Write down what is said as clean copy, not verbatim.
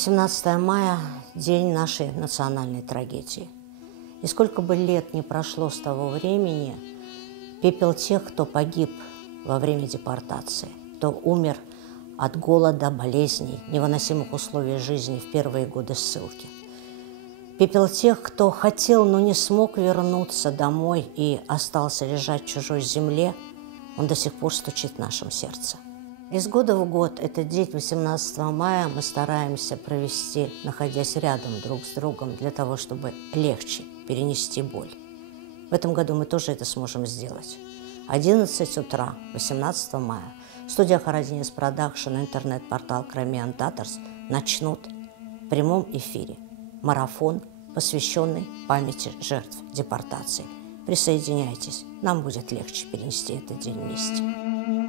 18 мая – день нашей национальной трагедии. И сколько бы лет ни прошло с того времени, пепел тех, кто погиб во время депортации, кто умер от голода, болезней, невыносимых условий жизни в первые годы ссылки. Пепел тех, кто хотел, но не смог вернуться домой и остался лежать в чужой земле, он до сих пор стучит в нашем сердце. Из года в год этот день 18 мая мы стараемся провести, находясь рядом друг с другом, для того, чтобы легче перенести боль. В этом году мы тоже это сможем сделать. 11 утра, 18 мая, студия Харадинис Продакшн, интернет-портал Crimean Tatars начнут в прямом эфире марафон, посвященный памяти жертв депортации. Присоединяйтесь, нам будет легче перенести этот день вместе.